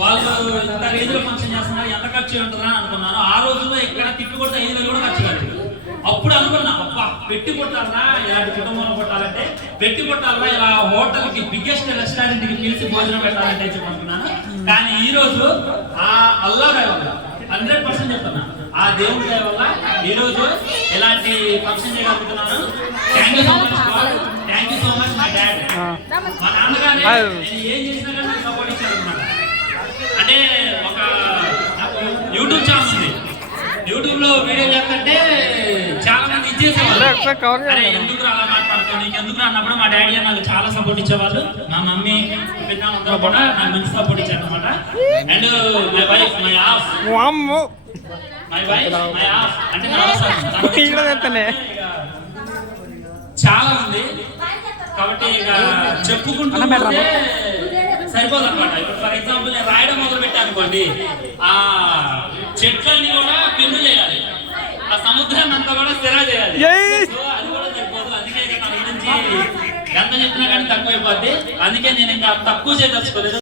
వాళ్ళు ఇంత రేంజ్ లో ఫంక్షన్ చేస్తున్నారు, ఎంత ఖర్చు ఉంటుందని అనుకున్నాను. ఆ రోజుల్లో ఎక్కడ తిట్టు కొడితే 5,000 కూడా ఖర్చు కాలేదు. అప్పుడు అనుకున్నా, అబ్బా పెట్టి కొట్టాలన్నా, ఇలాంటి కుటుంబంలో కొట్టాలంటే పెట్టి కొట్టాలన్నా, ఇలా హోటల్ కి బిగ్గెస్ట్ రెస్టారెంట్ కి పిలిచి భోజనం పెట్టాలంటే చెప్పనుకున్నాను. కానీ ఈ రోజు ఆ అల్లా దయ వల్ల 100% చెప్తున్నా, ఆ దేవుడి దయ వల్ల ఈ రోజు ఇలాంటి ఫంక్షన్ చేయగలుగుతున్నాను. Thank you so much God, thank you so much my dad. మా నాన్నగారే నేను ఏం చేసినా కానీ నాకు సపోర్ట్ ఇచ్చారు అనమాట. అంటే ఒక నాకు యూట్యూబ్ ఛానల్ ఉంది, యూట్యూబ్ లో వీడియో చేస్తుంటే చాలా మంది ఇచ్చేసేవాళ్ళు, ఎందుకు అలా మాట్లాడుతాను నీకెందుకు అన్నప్పుడు మా డాడీ నాకు చాలా సపోర్ట్ ఇచ్చేవాళ్ళు. మా మమ్మీ పిల్లలందరూ కూడా నాకు మంచి సపోర్ట్ ఇచ్చారు అనమాట. And my wife my of అంటే చాలా ఉంది కాబట్టి ఇక చెప్పుకుంటూ సరిపోదు అనమాట. ఇప్పుడు ఫర్ ఎగ్జాంపుల్ నేను రాయడం మొదలు పెట్టాను అనుకోండి, ఆ చెట్లన్నీ కూడా పెండు చేయాలి, ఆ సముద్రాన్ని అంతా కూడా స్థిర చేయాలి, అది కూడా సరిపోదు. అందుకే నా గురించి ఎంత చెప్పినా కానీ తక్కువ అయిపోద్ది. అందుకే నేను ఇంకా తక్కువ చేయదలుచుకోలేదు.